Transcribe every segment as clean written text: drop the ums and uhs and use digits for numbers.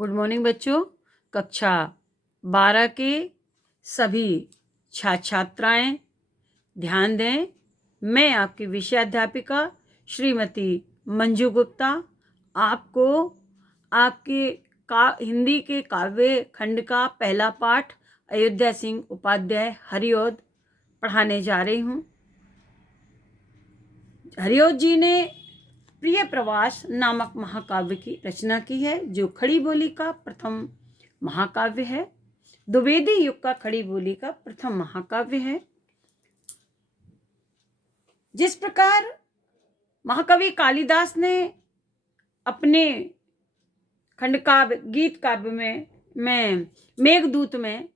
Good morning बच्चों। कक्षा 12 के सभी छात्र छात्राएं ध्यान दें। मैं आपकी विषयाध्यापिका श्रीमती मंजू गुप्ता आपको आपके हिंदी के काव्य खंड का पहला पाठ अयोध्या सिंह उपाध्याय हरिऔध पढ़ाने जा रही हूँ। हरिऔध जी ने प्रिय प्रवास नामक महाकाव्य की रचना की है, जो खड़ी बोली का प्रथम महाकाव्य है। द्विवेदी युग का खड़ी बोली का प्रथम महाकाव्य है। जिस प्रकार महाकवि कालिदास ने अपने खंड काव्य गीत काव्य में मेघदूत में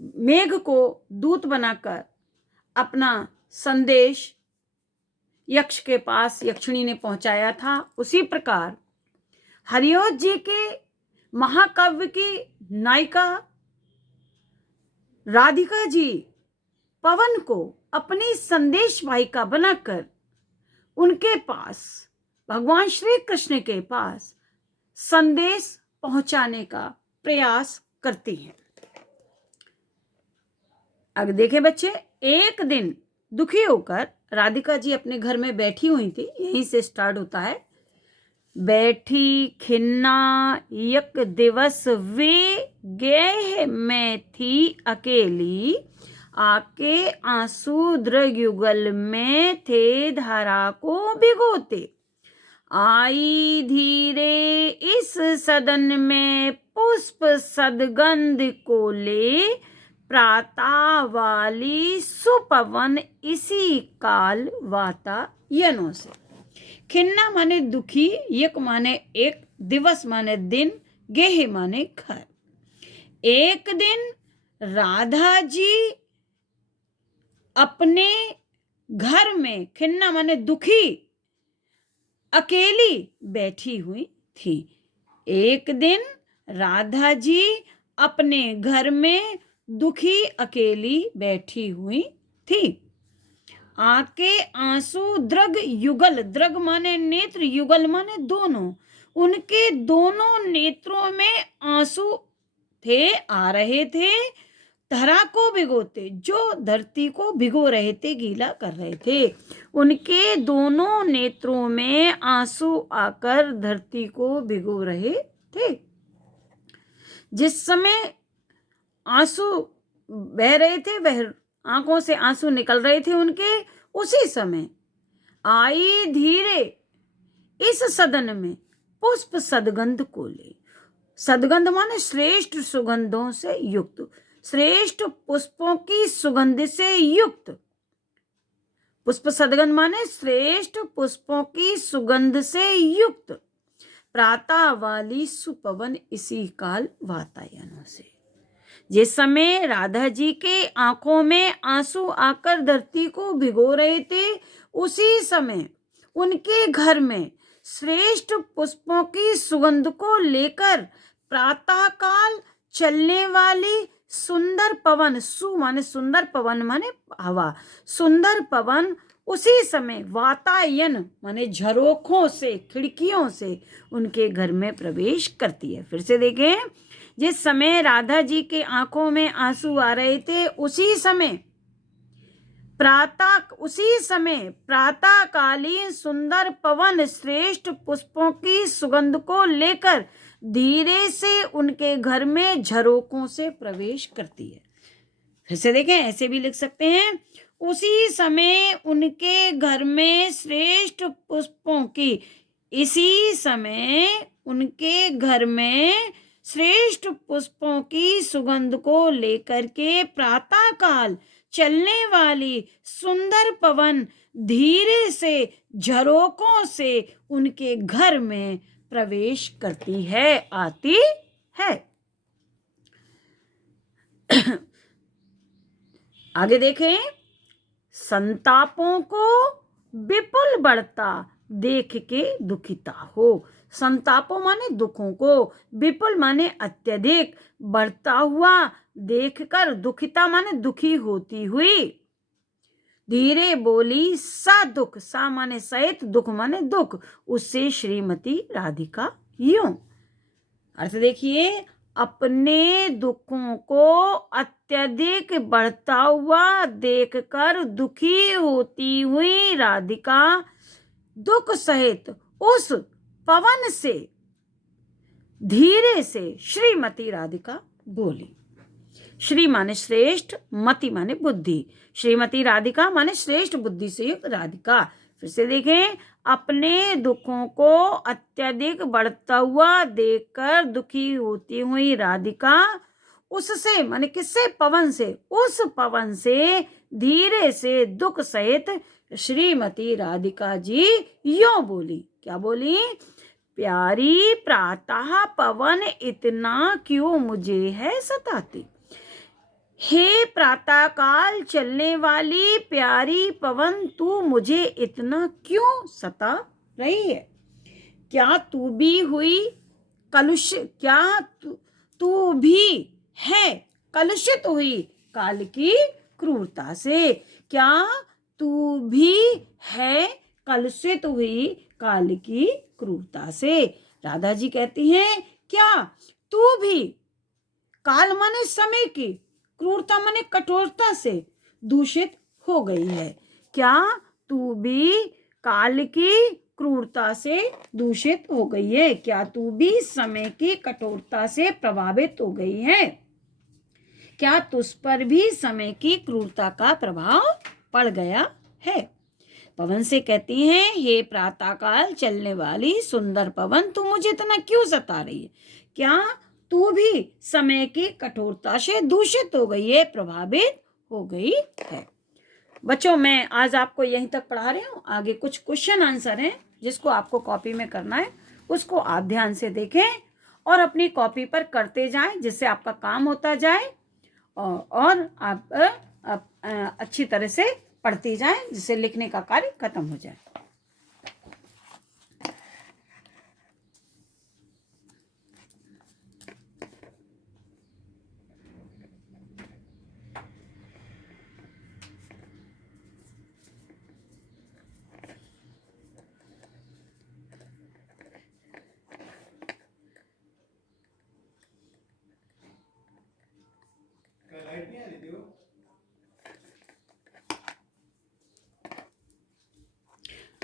मेघ को दूत बनाकर अपना संदेश यक्ष के पास यक्षिणी ने पहुंचाया था, उसी प्रकार हरिऔध जी के महाकाव्य की नायिका राधिका जी पवन को अपनी संदेश वाहिका बनाकर उनके पास भगवान श्री कृष्ण के पास संदेश पहुंचाने का प्रयास करती हैं। अब देखें बच्चे, एक दिन दुखी होकर राधिका जी अपने घर में बैठी हुई थी। यहीं से स्टार्ट होता है। बैठी खिन्ना एक दिवस वे गेह में थी अकेली, आके आंसू दृग युगल में थे धारा को भिगोते। आई धीरे इस सदन में पुष्प सदगंध को ले, प्रातः वाली सुपवन इसी काल वातायनों से। खिन्ना माने दुखी, यक माने एक, दिवस माने दिन, गेह माने घर। एक दिन राधा जी अपने घर में, खिन्ना माने दुखी, अकेली बैठी हुई थी। एक दिन राधा जी अपने घर में दुखी अकेली बैठी हुई थी। आके आंसू द्रग युगल, द्रग माने नेत्र, युगल माने दोनों, उनके दोनों नेत्रों में आंसू थे, आ रहे थे। धरा को भिगोते, जो धरती को भिगो रहे थे, गीला कर रहे थे। उनके दोनों नेत्रों में आंसू आकर धरती को भिगो रहे थे। जिस समय आंसू बह रहे थे, वह आंखों से आंसू निकल रहे थे उनके, उसी समय आई धीरे इस सदन में पुष्प सदगंध को ले। सदगंध माने श्रेष्ठ सुगंधों से युक्त, श्रेष्ठ पुष्पों की सुगंध से युक्त। पुष्प सदगंध माने श्रेष्ठ पुष्पों की सुगंध से युक्त। प्रातः वाली सुपवन इसी काल वातायनों से। जिस समय राधा जी के आंखों में आंसू आकर धरती को भिगो रहे थे, उसी समय उनके घर में श्रेष्ठ पुष्पों की सुगंध को लेकर प्रातः काल चलने वाली सुंदर पवन, सु माने सुंदर, पवन माने हवा, सुंदर पवन उसी समय वातायन माने झरोखों से, खिड़कियों से उनके घर में प्रवेश करती है। फिर से देखें, जिस समय राधा जी के आंखों में आंसू आ रहे थे, उसी समय प्रातःकालीन सुंदर पवन श्रेष्ठ पुष्पों की सुगंध को लेकर धीरे से उनके घर में झरोकों से प्रवेश करती है। फिर से देखें, ऐसे भी लिख सकते हैं, उसी समय उनके घर में श्रेष्ठ पुष्पों की, इसी समय उनके घर में श्रेष्ठ पुष्पों की सुगंध को लेकर के प्रातःकाल चलने वाली सुंदर पवन धीरे से झरोकों से उनके घर में प्रवेश करती है, आती है। आगे देखें, संतापों को विपुल बढ़ता देख के दुखिता हो। संतापों माने दुखों को, विपुल माने अत्यधिक, बढ़ता हुआ देखकर दुखिता माने दुखी होती हुई। धीरे बोली सा दुख, सा माने सहित, दुख माने दुख, उससे श्रीमती राधिका यूं। अर्थ देखिए, अपने दुखों को अत्यधिक बढ़ता हुआ देखकर दुखी होती हुई राधिका दुख सहित उस पवन से धीरे से श्रीमती राधिका बोली। श्री माने श्रेष्ठ, मति माने बुद्धि। श्रीमती राधिका माने श्रेष्ठ बुद्धि से युक्त राधिका। फिर से देखें, अपने दुखों को अत्यधिक बढ़ता हुआ देखकर दुखी होती हुई राधिका उससे माने किससे, पवन से, उस पवन से धीरे से दुख सहित श्रीमती राधिका जी यूं बोली। क्या बोली? प्यारी प्रातः पवन इतना क्यों मुझे है सताती। हे प्रातः काल चलने वाली प्यारी पवन, तू मुझे इतना क्यों सता रही है? क्या तू भी हुई कलुषित, क्या तू भी है कलुषित हुई काल की क्रूरता से? क्या तू भी है कलुषित हुई काल की क्रूरता से? राधा जी कहती हैं, क्या तू भी काल माने समय की, क्रूरता माने कठोरता से दूषित हो गई है? क्या तू भी काल की क्रूरता से दूषित हो गई है? क्या तू भी समय की कठोरता से प्रभावित हो गई है? क्या तुझ पर भी समय की क्रूरता का प्रभाव पड़ गया है? पवन से कहती हैं, हे प्रातःकाल चलने वाली सुंदर पवन, तू मुझे इतना क्यों सता रही है? क्या तू भी समय की कठोरता से दूषित हो गई है, प्रभावित हो गई है? बच्चों, मैं आज आपको यहीं तक पढ़ा रही हूँ। आगे कुछ क्वेश्चन आंसर हैं जिसको आपको कॉपी में करना है, उसको आप ध्यान से देखें और अपनी कॉपी पर करते जाएं, जिससे आपका काम होता जाए और आप अच्छी तरह से पढ़ती जाएं, जिससे लिखने का कार्य खत्म हो जाए।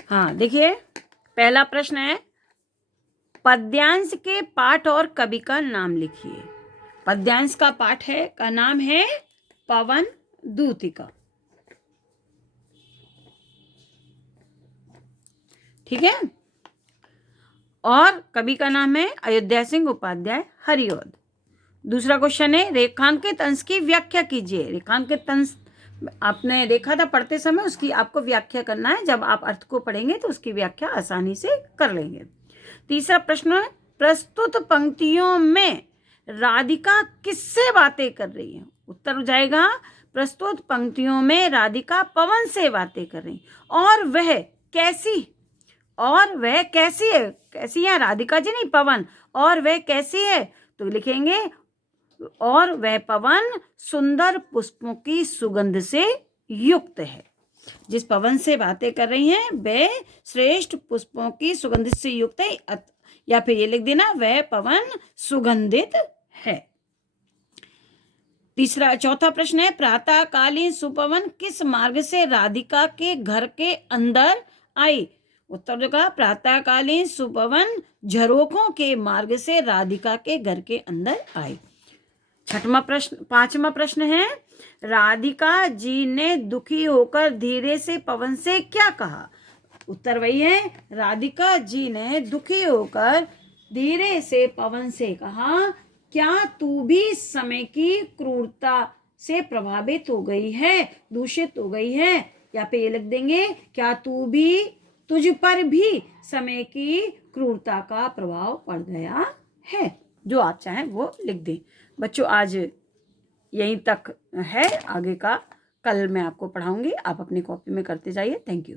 हाँ, देखिए, पहला प्रश्न है, पद्यांश के पाठ और कवि का नाम लिखिए। पद्यांश का पाठ है का नाम है पवन दूतिका। ठीक है। और कवि का नाम है अयोध्या सिंह उपाध्याय हरिऔध। दूसरा क्वेश्चन है, रेखांकित अंश की व्याख्या कीजिए। रेखांकित अंश आपने देखा था पढ़ते समय, उसकी आपको व्याख्या करना है। जब आप अर्थ को पढ़ेंगे तो उसकी व्याख्या आसानी से कर लेंगे। तीसरा प्रश्न है, प्रस्तुत पंक्तियों में राधिका किससे बातें कर रही है? उत्तर हो जाएगा, प्रस्तुत पंक्तियों में राधिका पवन से बातें कर रही, और वह कैसी है? कैसी है राधिका जी, नहीं पवन। और वह कैसी है? तो लिखेंगे, और वह पवन सुंदर पुष्पों की सुगंध से युक्त है। जिस पवन से बातें कर रही हैं वह श्रेष्ठ पुष्पों की सुगंध से युक्त है, या फिर ये लिख देना, वह पवन सुगंधित है। चौथा प्रश्न है, प्रातःकालीन सुपवन किस मार्ग से राधिका के घर के अंदर आई? उत्तर होगा, प्रातःकालीन सुपवन झरोखों के मार्ग से राधिका के घर के अंदर आई। पांचवा प्रश्न है, राधिका जी ने दुखी होकर धीरे से पवन से क्या कहा? उत्तर वही है, राधिका जी ने दुखी होकर धीरे से पवन से कहा, क्या तू भी समय की क्रूरता से प्रभावित हो गई है, दूषित हो गई है? या पे ये लिख देंगे, क्या तुझ पर भी समय की क्रूरता का प्रभाव पड़ गया है? जो आप चाहें वो लिख दें। बच्चों, आज यहीं तक है, आगे का कल मैं आपको पढ़ाऊंगी। आप अपनी कॉपी में करते जाइए। Thank you.